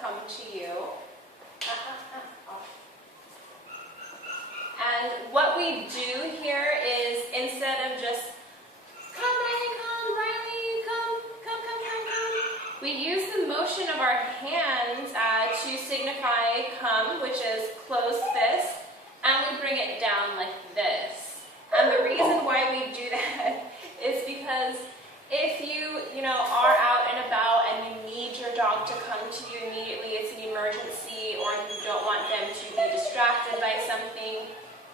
come to you. And what we do here is, instead of just, come Riley, come, Riley, come, we use the motion of our hands to signify come, which is closed fist, and we bring it down like this. And the reason why we do that is because if you are out and about and you need your dog to come to you immediately, it's an emergency, or you don't want them to be distracted by something,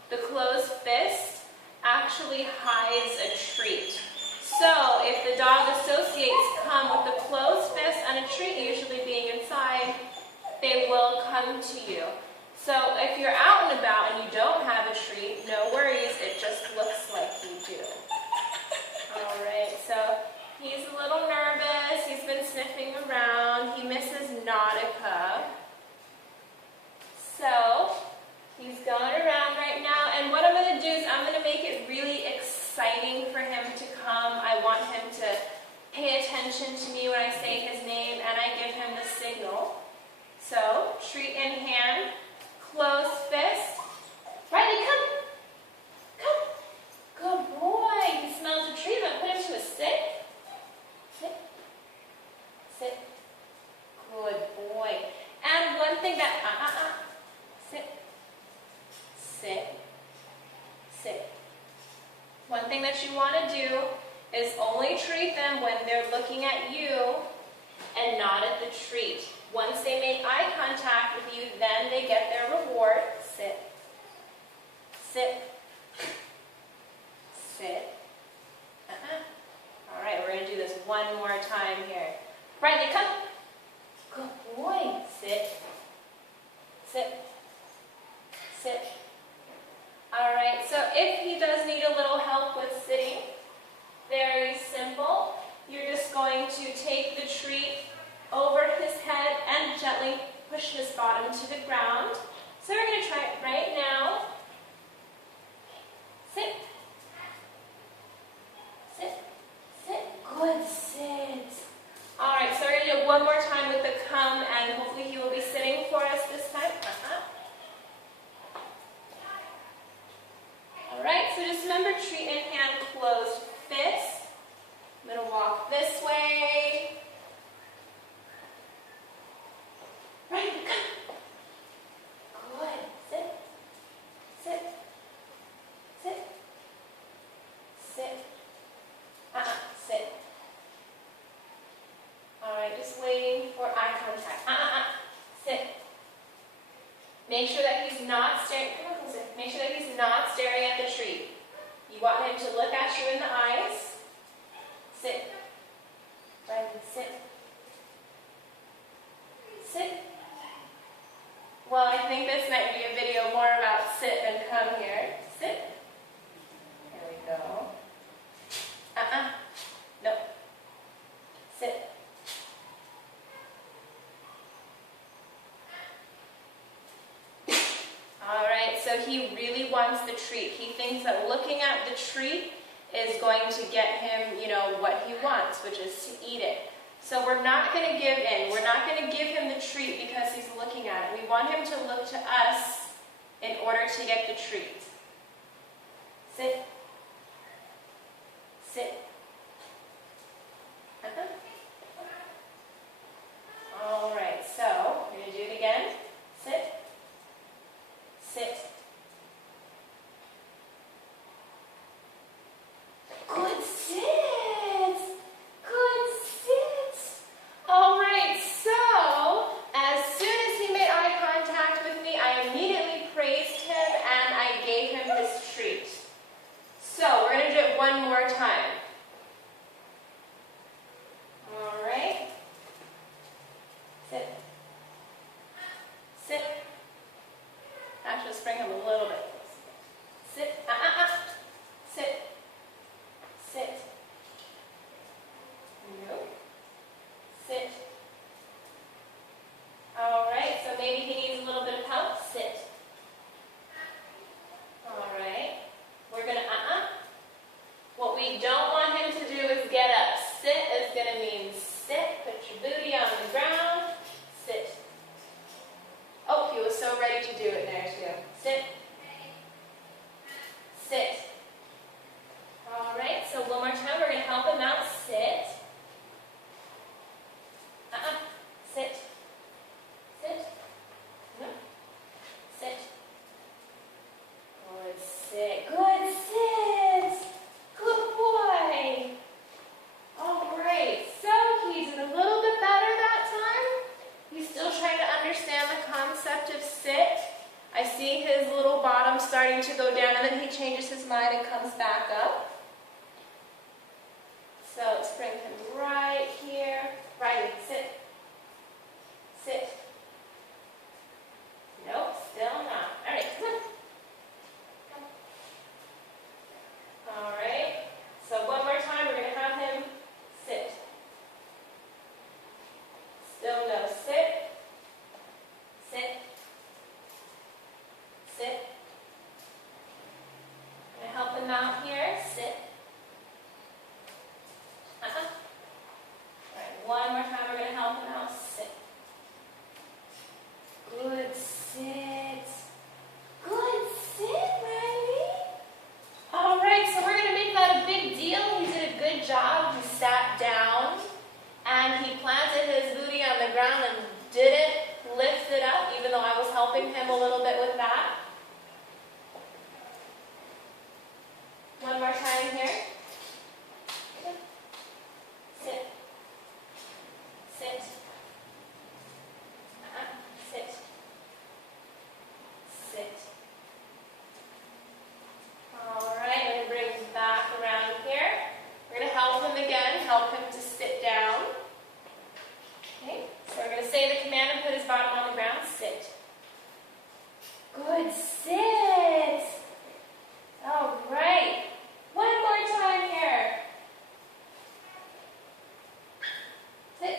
the closed fist actually hides a treat. So if the dog associates come with the closed fist and a treat usually being inside, they will come to you. So if you're out and about and you don't have a treat, no worries, it just looks like you do. Alright, so he's a little nervous, he's been sniffing around, he misses Nautica. So he's going around right now, and what I'm going to do is I'm going to make it really exciting for him to come. I want him to pay attention to me when I say his name, and I give him the signal. So, treat in hand, closed fist. Riley, come! Come! Good boy! He smells a treat. I'm going to put him to a sit. Sit. Sit. Good boy. And one thing that, sit. Sit. Sit. One thing that you want to do is only treat them when they're looking at you and not at the treat. Once they make eye contact with you, then they get their reward. Sit. Sit. Sit. All right, we're going to do this one more time here. Riley, come. Good boy. Sit. Sit. Sit. All right, so if he does need a little help with sitting, very simple. You're just going to take the treat over his head and gently push his bottom to the ground. So we're going to try it right now. Sit. Sit. Sit. Good. Sit. All right, so we're going to do it one more time with the come, and hopefully he will be sitting for us this time. All right, so just remember, treat in hand, closed fist. I'm going to walk this way. Right, come. Good. Sit. Sit. Sit. Sit. Sit. All right, just waiting for eye contact. Sit. Make sure that he's not staring. Come on, closer. Make sure that he's not staring at the treat. You want him to look at you in the eyes. Sit. Right, sit. Sit. Well, I think this might be a video more about sit than come here. Sit. Here we go. No. Sit. All right, so he really wants the treat. He thinks that looking at the treat is going to get him, what he wants, which is to eat it. So we're not going to give in. We're not going to give him the treat because he's looking at it. We want him to look to us in order to get the treat. Sit. Sit. All right, so we're going to do it again. Sit. Sit. Good sit. Good sit. All right, so as soon as he made eye contact with me, I immediately praised him and I gave him his treat. So we're going to do it one more time. All right. Sit. Sit. Actually, let's bring him a little bit closer. Sit. Sit. Sit. No. Sit. All right, so maybe he needs a little bit of help. Sit. All right. We're going to, What we don't want him to do is get up. Sit is going to mean sit. Put your booty on the ground. Sit. understand the concept of sit. I see his little bottom starting to go down, and then he changes his mind and comes back up. So let's bring him right here. Riley, sit. Sit. Nope, still not. All right, come on. Come. All right. So one more time, we're going to have him sit. Still no. Sit. Sit. Sit. I'm going to help him out here. Sit. All right, one more time, we're going to help him out. Sit. Good. Sit. Good. Sit, Riley. All right, so we're going to make that a big deal. He did a good job. He sat down and he planted his booty on the ground and didn't lift it up, even though I was helping him a little bit with that. One more time here. Sit. Sit. Sit. Sit. All right, I'm going to bring him back around here. We're going to help him again, help him to sit down. Okay, so we're going to say the command and put his bottom on the ground. Sit. Good. Sit. All right. One more time here. Sit.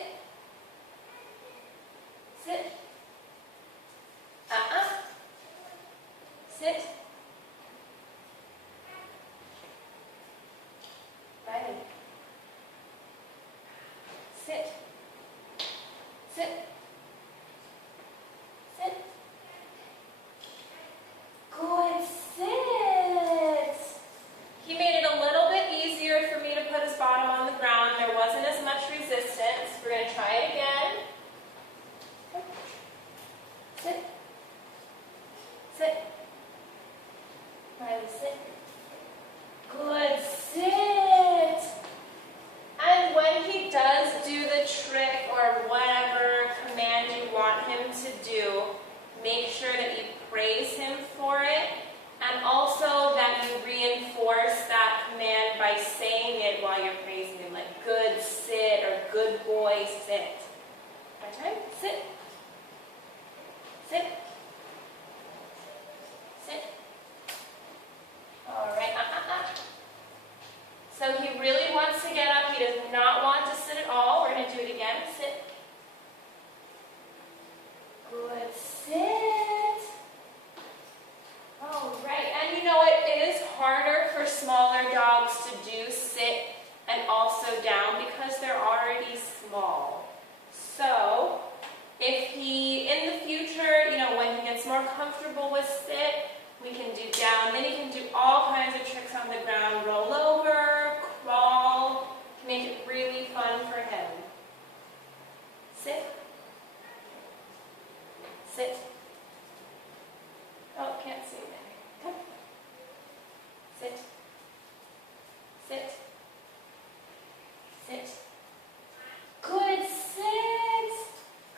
Sit. Sit. Riley. Sit. Sit. Sit. Good. Sit. He made it a little bit easier for me to put his bottom on the ground. There wasn't as much resistance. We're going to try it again. Sit. Sit. Riley, sit. Good. Sit. And when he does do the trick or whatever command you want him to do, make sure that you praise him for it, and also that you reinforce that command by saying it while you're praising him, like good sit or good boy sit. One time, sit. Sit. Sit. All right. So he really wants to get up. He does not want to sit at all. We're going to do it again. Sit. Good. Sit. All right. And you know what? It is harder for smaller dogs to do sit and also down because they're already small. So if he, in the future, when he gets more comfortable with sit, we can do down. Then he can do all kinds of tricks on the ground. Roll over, crawl. Make it really fun for him. Sit. Sit. Oh, can't see that. Come. Sit. Sit. Sit. Good. Sit.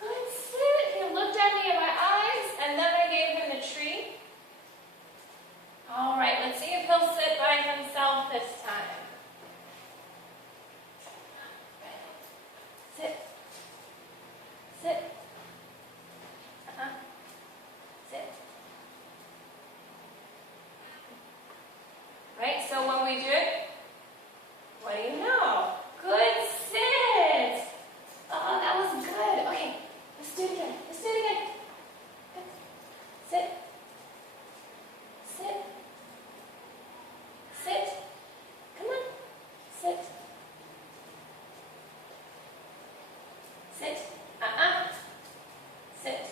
Good. Sit. He looked at me in my eyes, and then I gave him the treat. All right, let's see if he'll sit by himself this time. Sit. Sit. Sit. Right, so when we do it, what do you know? Good sit. Oh, that was good. Okay, let's do it again. Let's do it again. Good. Sit. Sit. Sit. Come on. Sit. Sit. Sit.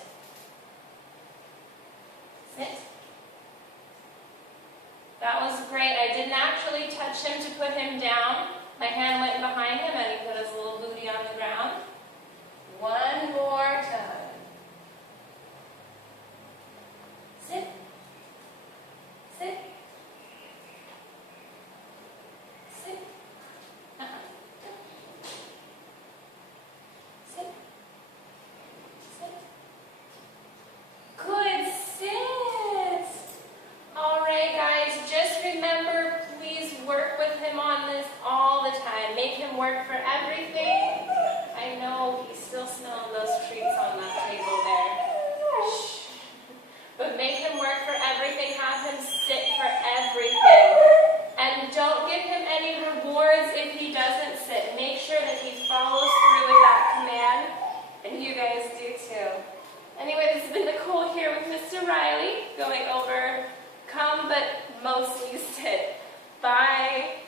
Sit. That was great. I didn't actually touch him to put him down. My hand went behind him and he put his little booty on the ground. One more time. Sit. Sit. Sit. Sit. Sit. work for everything. I know he's still smelling those treats on that table there. Shh. But make him work for everything. Have him sit for everything. And don't give him any rewards if he doesn't sit. Make sure that he follows through with that command. And you guys do too. Anyway, this has been Nicole here with Mr. Riley, going over come but mostly sit. Bye.